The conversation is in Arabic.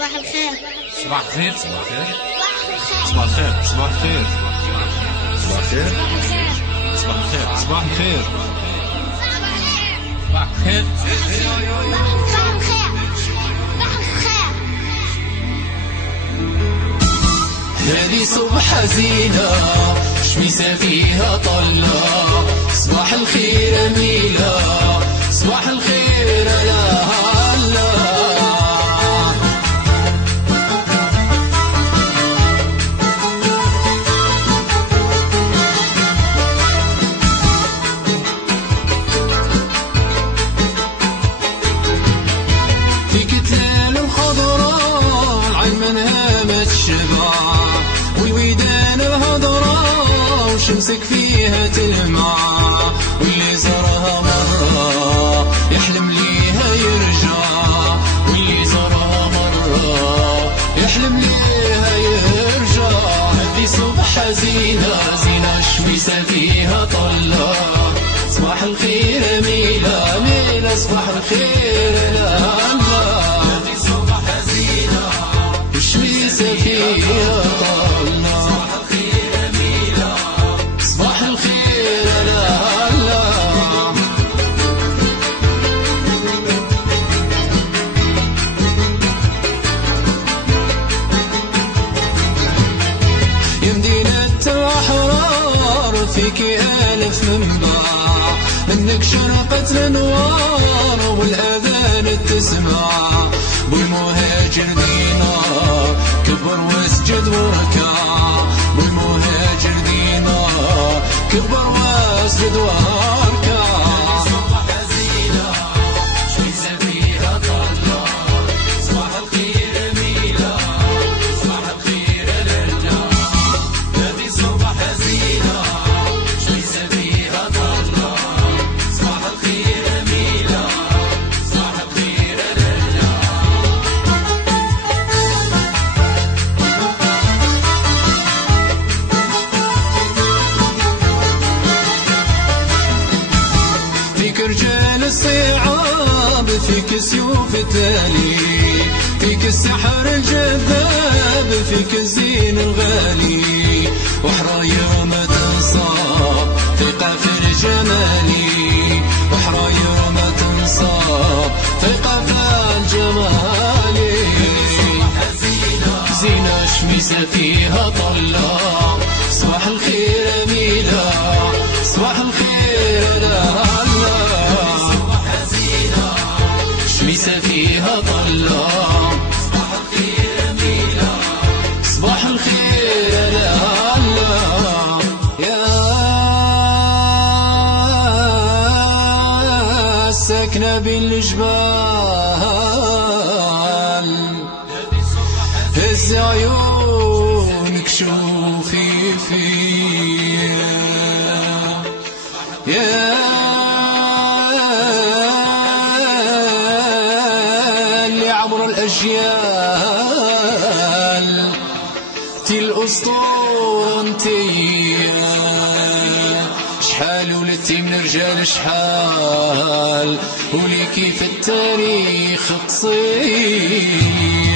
صباح الخير. صباح الخير. صباح الخير. صباح الخير. صباح الخير. صباح الخير. صباح الخير. صباح الخير. صباح الخير. هذه صبحة زينة شميسة فيها طلة، صباح الخير أميلة، صباح الخير لا هلا. في كتلال الخضراء العين منها ما تشبع، والويدان بهضرة وشمسك فيها تلمع، واللي زارها مرة يحلم ليها يرجع، واللي زارها مرة يحلم ليها يرجع. هذه صبحة زينة زينة شميسة فيها طلة، صباح الخير أميلة أميلة، صباح الخير لا لا. هذه صبحة زينة وشميسة فيها طلة، صباح الخير أميلة، صباح الخير لا لا. يا مدينة الأحرار فيك ألف منبع، منك شرقت الأنوار والأذان تسمع، بالمهاجر دينار كبر واسجد وركع، بالمهاجر دينار كبر واسجد وركع. صباح زينة شميسة فيها طلة، صباح الخير أميلة، صباح الخير نرجع. هذه صباح زينة شميسة فيها طلة، صباح الخير أميلة، صباح الخير نرجع. فيك رجال الصعاب، فيك سيوف التالي، فيك السحر الجذاب، فيك الزين الغالي، وحرايا ما تنصاب ثقة في الجمالي، وحرايا ما تنصاب ثقة في الجمالي. زينة شميسة فيها طلة، صباح الخير أميلة، صباح الخير لا لا. شميسة فيها طلة، صباح الخير أميلة، صباح الخير لا لا. يا ساكنة بالجبال، هز عيونك شوفي فيا، يا اللي عبر الأجيال تي الأسطورة انتي، شحال ولدتي من رجال شحال، وليكي في التاريخ قصير.